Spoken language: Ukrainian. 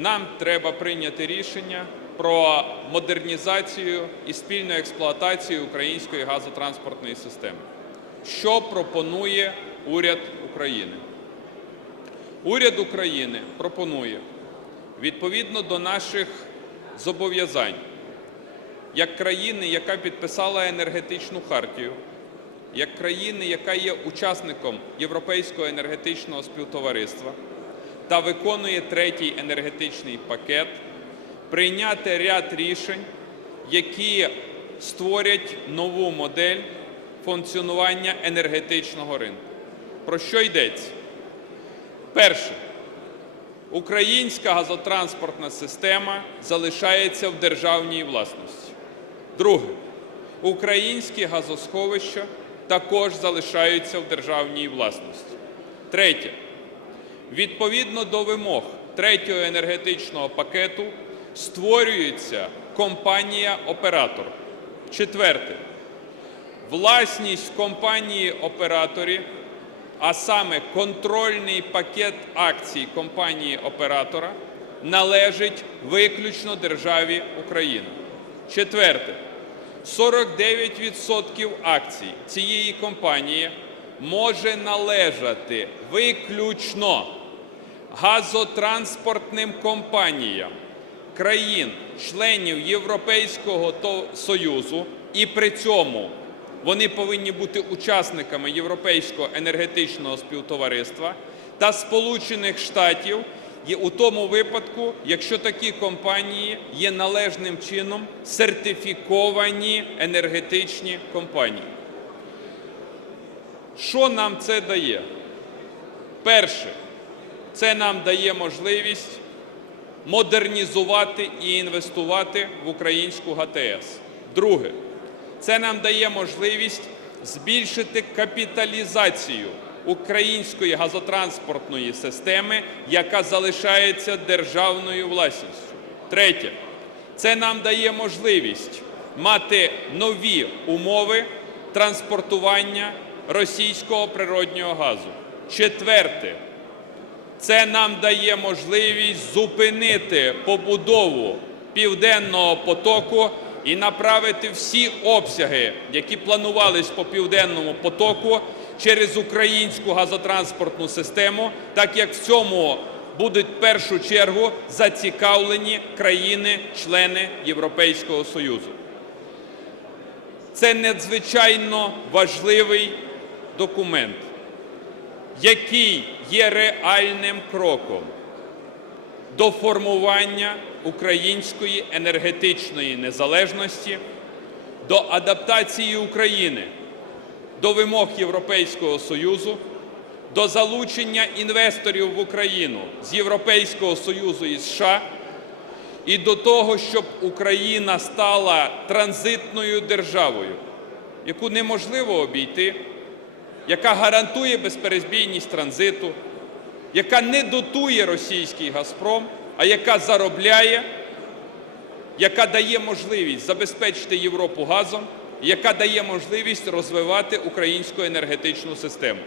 нам треба прийняти рішення про модернізацію і спільну експлуатацію української газотранспортної системи. Що пропонує уряд України? Уряд України пропонує відповідно до наших зобов'язань як країни, яка підписала енергетичну хартію, як країни, яка є учасником Європейського енергетичного співтовариства та виконує третій енергетичний пакет, прийняти ряд рішень, які створять нову модель функціонування енергетичного ринку. Про що йдеться? Перше. Українська газотранспортна система залишається в державній власності. Друге. Українські газосховища також залишаються в державній власності. Третє. Відповідно до вимог третього енергетичного пакету створюється компанія-оператор. Четверте. Власність компанії-операторів, а саме контрольний пакет акцій компанії-оператора, належить виключно державі Україна. Четверте. 49% акцій цієї компанії може належати виключно газотранспортним компаніям країн, членів Європейського Союзу, і при цьому вони повинні бути учасниками Європейського енергетичного співтовариства та Сполучених Штатів у тому випадку, якщо такі компанії є належним чином сертифіковані енергетичні компанії. Що нам це дає? Перше, це нам дає можливість модернізувати і інвестувати в українську ГТС. Друге, це нам дає можливість збільшити капіталізацію української газотранспортної системи, яка залишається державною власністю. Третє, це нам дає можливість мати нові умови транспортування російського природнього газу. Четверте, це нам дає можливість зупинити побудову південного потоку і направити всі обсяги, які планувались по південному потоку, через українську газотранспортну систему, так як в цьому будуть в першу чергу зацікавлені країни-члени Європейського Союзу. Це надзвичайно важливий документ який є реальним кроком до формування української енергетичної незалежності, до адаптації України до вимог Європейського Союзу, до залучення інвесторів в Україну з Європейського Союзу і США, і до того, щоб Україна стала транзитною державою, яку неможливо обійти яка гарантує безперезбійність транзиту, яка не дотує російський Газпром, а яка заробляє, яка дає можливість забезпечити Європу газом, яка дає можливість розвивати українську енергетичну систему.